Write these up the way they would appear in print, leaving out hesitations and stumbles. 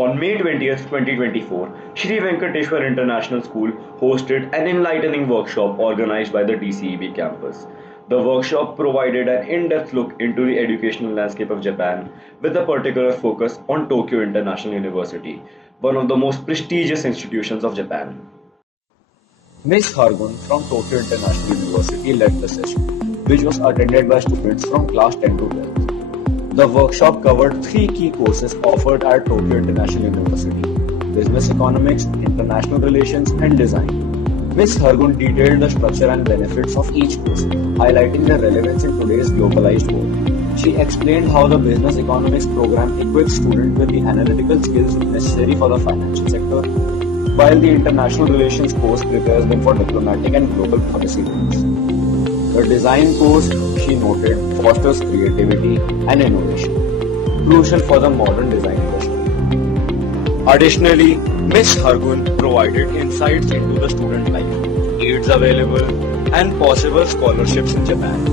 On May 20th, 2024, Shri Venkateshwar International School hosted an enlightening workshop organized by the DCEB campus. The workshop provided an in-depth look into the educational landscape of Japan with a particular focus on Tokyo International University, one of the most prestigious institutions of Japan. Ms. Hargun from Tokyo International University led the session, which was attended by students from class 10 to 12. The workshop covered 3 key courses offered at Tokyo International University: Business Economics, International Relations, and Design. Ms. Hargun detailed the structure and benefits of each course, highlighting their relevance in today's globalized world. She explained how the Business Economics program equips students with the analytical skills necessary for the financial sector, while the International Relations course prepares them for diplomatic and global policy roles. The Design course, she noted, fosters creativity and innovation, crucial for the modern design industry. Additionally, Ms. Hargun provided insights into the student life, aids available, and possible scholarships in Japan.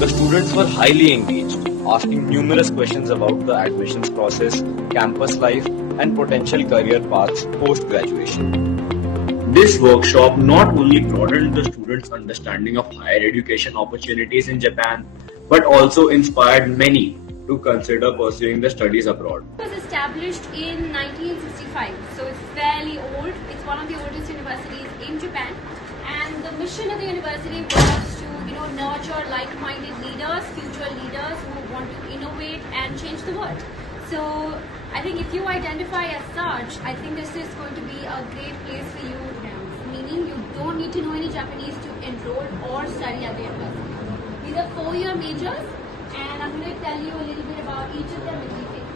The students were highly engaged, asking numerous questions about the admissions process, campus life, and potential career paths post-graduation. This workshop not only broadened the students' understanding of higher education opportunities in Japan, but also inspired many to consider pursuing the studies abroad. It was established in 1965, so it's fairly old. It's one of the oldest universities in Japan, and the mission of the university was to, nurture like-minded leaders, future leaders who want to innovate and change the world. So I think if you identify as such, I think this is going to be a great place for you, meaning you don't need to know any Japanese to enroll or study at the university. These are 4-year majors, and I'm going to tell you a little bit about each of them in detail.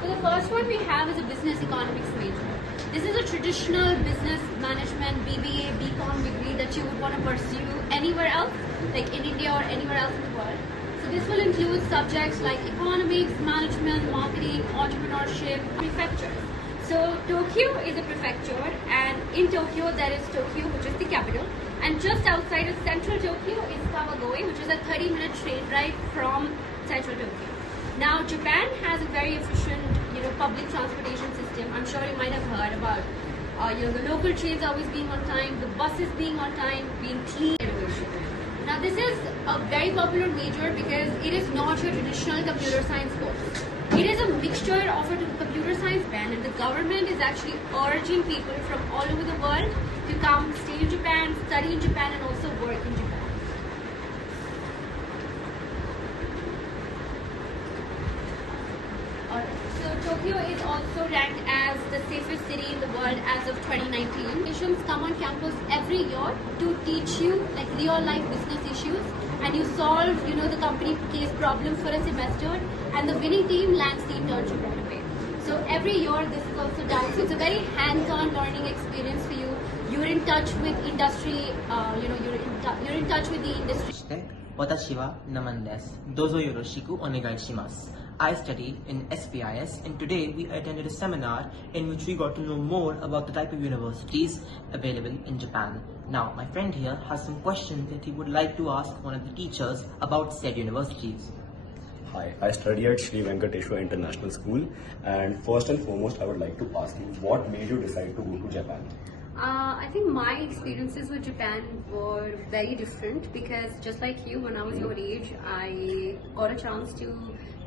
So the first one we have is a business economics major. This is a traditional business management BBA, BCom degree that you would want to pursue anywhere else, like in India or anywhere else in the world. So this will include subjects like economics, management, marketing, entrepreneurship, prefectures. So Tokyo is a prefecture, and in Tokyo there is Tokyo, which is the capital, and just outside of central Tokyo is Kawagoe, which is a 30-minute train ride from central Tokyo. Now Japan has a very efficient, public transportation system. I'm sure you might have heard about, the local trains always being on time, the buses being on time, being clean. Now this is a very popular major because it is not your traditional computer science course. It is a mixture of a computer science band, and the government is actually urging people from all over the world to come stay in Japan, study in Japan, and also work in Japan. So Tokyo is also ranked as the safest city in the world as of 2019. Patients come on campus every year to teach you like real life business issues, and you solve, the company case problems for a semester, and the winning team lands the internship right away. So every year this is also done. So it's a very hands-on learning experience for you. You're in touch with industry. You're in touch with the industry. 私はナマンです。どうぞよろしくお願いします。I study in SVIS, and today we attended a seminar in which we got to know more about the type of universities available in Japan. Now, my friend here has some questions that he would like to ask one of the teachers about said universities. Hi, I study at Shri Venkateshwar International School, and first and foremost I would like to ask you, what made you decide to go to Japan? I think my experiences with Japan were very different because just like you, when I was your age, I got a chance to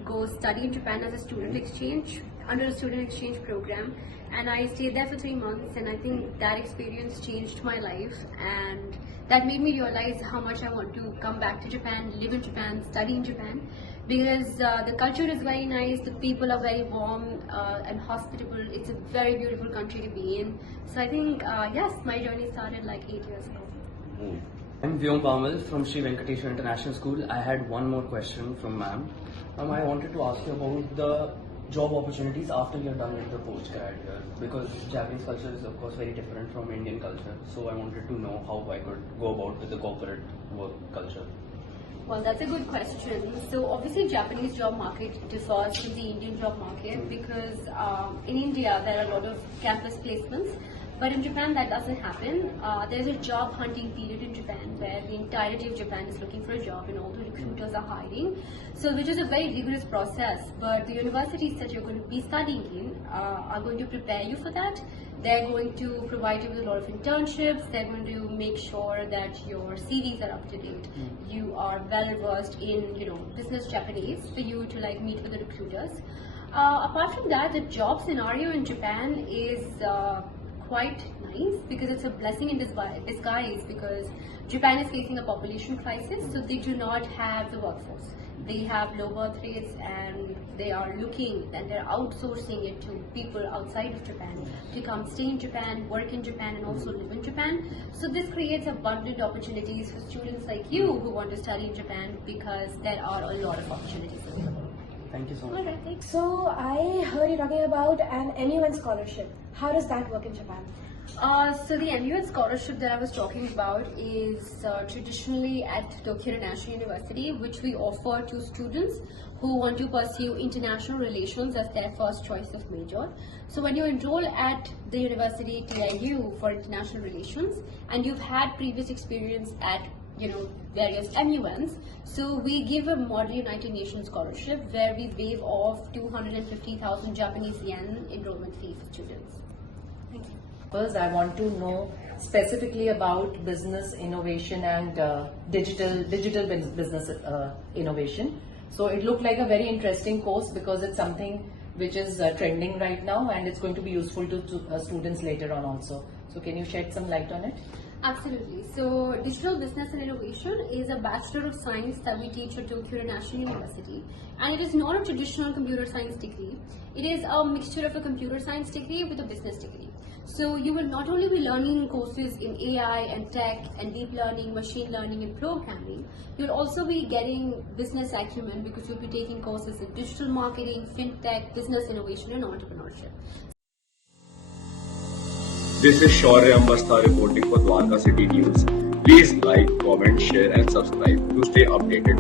go study in Japan as a student exchange, under a student exchange program, and I stayed there for 3 months, and I think that experience changed my life, and that made me realize how much I want to come back to Japan, live in Japan, study in Japan, because the culture is very nice, the people are very warm and hospitable. It's a very beautiful country to be in. So I think, yes, my journey started like 8 years ago. I'm Vyom Pamal from Shri Venkateshwar International School. I had one more question from ma'am. I wanted to ask you about the job opportunities after you're done with the postgrad here, because Japanese culture is of course very different from Indian culture. So I wanted to know how I could go about with the corporate work culture. Well, that's a good question. So obviously Japanese job market differs from the Indian job market because in India there are a lot of campus placements, But in Japan, that doesn't happen. There's a job hunting period in Japan where the entirety of Japan is looking for a job and all the recruiters are hiring. So, which is a very rigorous process. But the universities that you're going to be studying in are going to prepare you for that. They're going to provide you with a lot of internships. They're going to make sure that your CVs are up to date. You are well versed in, business Japanese for you to like meet with the recruiters. Apart from that, the job scenario in Japan is quite nice because it's a blessing in disguise because Japan is facing a population crisis, so they do not have the workforce. They have low birth rates and they are looking and they're outsourcing it to people outside of Japan to come stay in Japan, work in Japan and also live in Japan. So this creates abundant opportunities for students like you who want to study in Japan because there are a lot of opportunities available. Thank you so much. Alright, thanks. So I heard you talking about an MUN scholarship. How does that work in Japan? So the MUN scholarship that I was talking about is traditionally at Tokyo International University, which we offer to students who want to pursue international relations as their first choice of major. So when you enroll at the university TIU for international relations and you've had previous experience at various MUNs, so we give a Model United Nations scholarship where we waive off 250,000 Japanese yen enrollment fee for students. Thank you. First, I want to know specifically about business innovation and digital business innovation. So it looked like a very interesting course because it's something which is trending right now and it's going to be useful to students later on also. So can you shed some light on it? Absolutely. So Digital Business and Innovation is a Bachelor of Science that we teach at Tokyo International University, and it is not a traditional computer science degree. It is a mixture of a computer science degree with a business degree. So you will not only be learning courses in AI and tech and deep learning, machine learning and programming, you'll also be getting business acumen because you'll be taking courses in digital marketing, fintech, business innovation and entrepreneurship. This is Shaurya Ambastha reporting for Dwarkacity News. Please like, comment, share and subscribe to stay updated